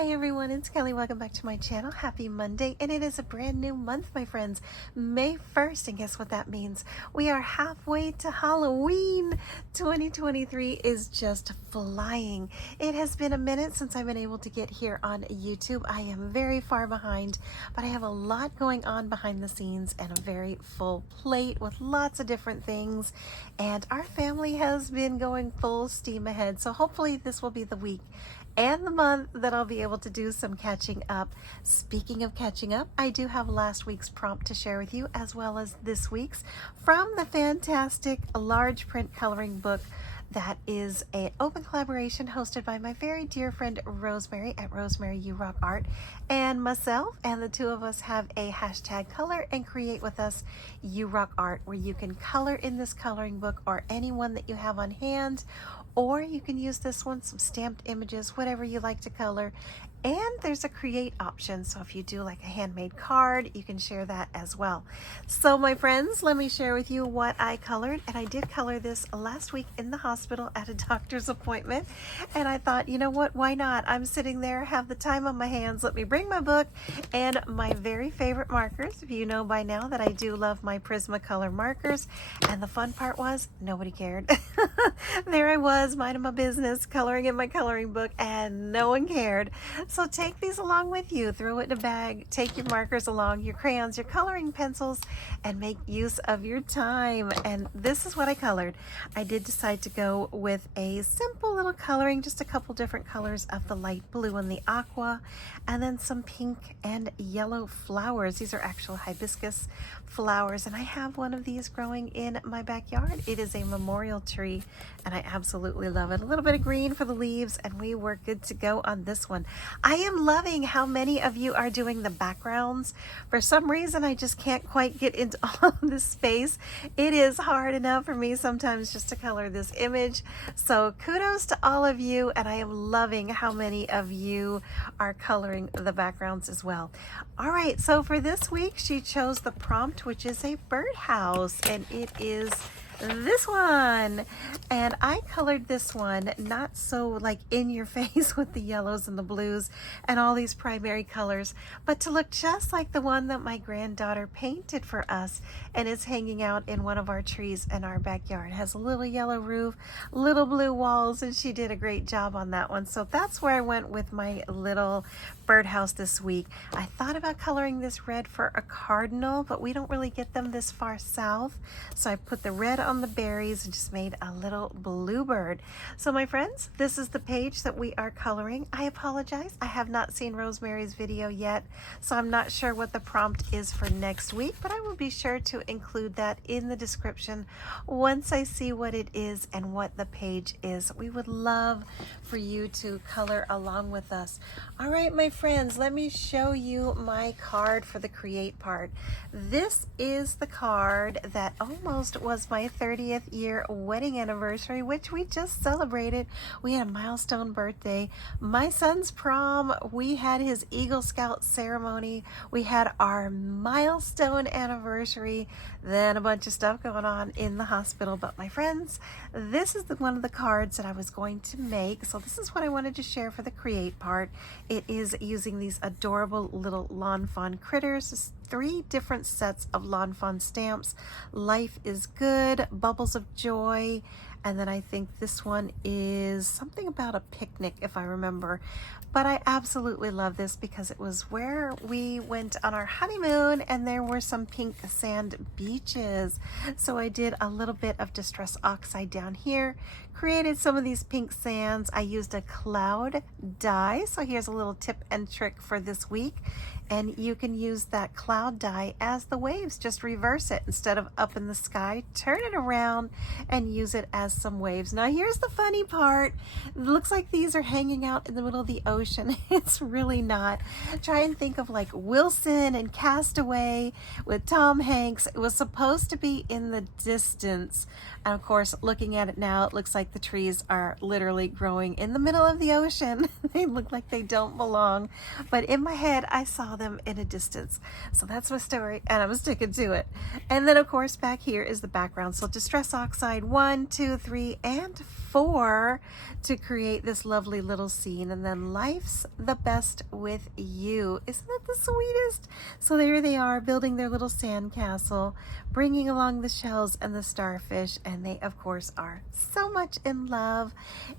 Hi everyone, it's Kelly. Welcome back to my channel. Happy Monday, and it is a brand new month, my friends. May 1st, and guess what that means? We are halfway to Halloween. 2023 is just flying. It has been a minute since I've been able to get here on YouTube. I am very far behind, but I have a lot going on behind the scenes and a very full plate with lots of different things. And our family has been going full steam ahead. So hopefully this will be the week and the month that I'll be able to do some catching up. Speaking of catching up, I do have last week's prompt to share with you, as well as this week's from the fantastic large print coloring book that is an open collaboration hosted by my very dear friend Rosemary at Rosemary U RockArt and myself, and the two of us have a hashtag color and create with us U RockArt, where you can color in this coloring book or any one that you have on hand, or you can use this one, some stamped images, whatever you like to color. And there's a create option, so if you do like a handmade card, you can share that as well. So my friends, let me share with you what I colored. And I did color this last week in the hospital at a doctor's appointment, and I thought, you know what, why not? I'm sitting there, have the time on my hands, let me bring my book and my very favorite markers. If you know by now that I do love my Prismacolor markers, and the fun part was nobody cared. There I was, minding my business, coloring in my coloring book, and no one cared. So take these along with you, throw it in a bag, take your markers along, your crayons, your coloring pencils, and make use of your time. And this is what I colored. I did decide to go with a simple little coloring, just a couple different colors of the light blue and the aqua, and then some pink and yellow flowers. These are actual hibiscus flowers, and I have one of these growing in my backyard. It is a memorial tree, and I absolutely love it. A little bit of green for the leaves, and we were good to go on this one. I am loving how many of you are doing the backgrounds. For some reason, I just can't quite get into all of this space. It is hard enough for me sometimes just to color this image. So kudos to all of you, and I am loving how many of you are coloring the backgrounds as well. All right, so for this week, she chose the prompt, which is a birdhouse, and it is this one. And I colored this one not so like in your face with the yellows and the blues and all these primary colors, but to look just like the one that my granddaughter painted for us and is hanging out in one of our trees in our backyard. It has a little yellow roof, little blue walls, and she did a great job on that one. So that's where I went with my little birdhouse this week. I thought about coloring this red for a cardinal, but we don't really get them this far south, so I put the red on the berries and just made a little bluebird. So my friends, this is the page that we are coloring. I apologize, I have not seen Rosemary's video yet, so I'm not sure what the prompt is for next week, but I will be sure to include that in the description once I see what it is and what the page is. We would love for you to color along with us. All right, my friends, let me show you my card for the create part. This is the card that almost was my 30th year wedding anniversary, which we just celebrated. We had a milestone birthday, my son's prom, we had his Eagle Scout ceremony, we had our milestone anniversary, then a bunch of stuff going on in the hospital. But my friends, this is one of the cards that I was going to make. So this is what I wanted to share for the create part. It is using these adorable little lawn fawn critters, 3 different sets of lawn fawn stamps. Life is good, bubbles of joy, and then I think this one is something about a picnic, if I remember. But I absolutely love this because it was where we went on our honeymoon, and there were some pink sand beaches. So I did a little bit of distress oxide down here, created some of these pink sands. I used a cloud die, so here's a little tip and trick for this week. And you can use that cloud die as the waves. Just reverse it. Instead of up in the sky, turn it around and use it as some waves. Now here's the funny part. It looks like these are hanging out in the middle of the ocean. It's really not. Try and think of like Wilson and Castaway with Tom Hanks. It was supposed to be in the distance. And of course, looking at it now, it looks like the trees are literally growing in the middle of the ocean. They look like they don't belong. But in my head, I saw them in a distance. So that's my story, and I'm sticking to it. And then of course, back here is the background. So distress oxide 1, 2, 3, and 4 to create this lovely little scene. And then life's the best with you. Isn't that the sweetest? So there they are, building their little sand castle, bringing along the shells and the starfish, and they of course are so much in love.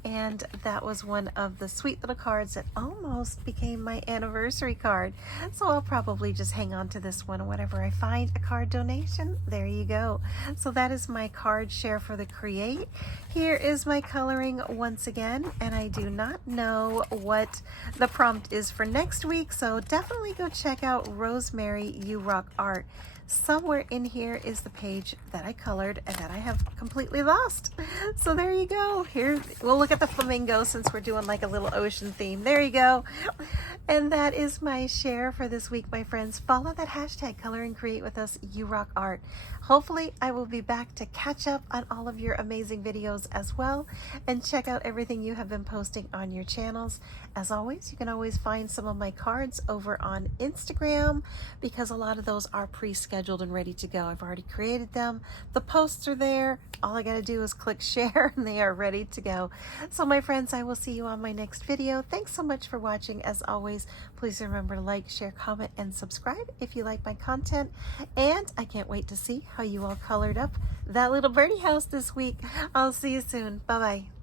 And that was one of the sweet little cards that almost became my anniversary card. So I'll probably just hang on to this one whenever I find a card donation. There you go. So that is my card share for the create. Here is my coloring once again, and I do not know what the prompt is for next week, so definitely go check out Rosemary U RockArt. Somewhere in here is the page that I colored and that I have completely lost. So there you go. Here, we'll look at the flamingo since we're doing like a little ocean theme. There you go. And that is my share for this week, my friends. Follow that hashtag Color and Create with us, U RockArt. Hopefully I will be back to catch up on all of your amazing videos as well, and check out everything you have been posting on your channels. As always, you can always find some of my cards over on Instagram because a lot of those are pre-scheduled and ready to go. I've already created them. The posts are there. All I got to do is click share and they are ready to go. So my friends, I will see you on my next video. Thanks so much for watching. As always, please remember to like, share, comment, and subscribe if you like my content. And I can't wait to see how you all colored up that little birdie house this week. I'll see you soon. Bye-bye.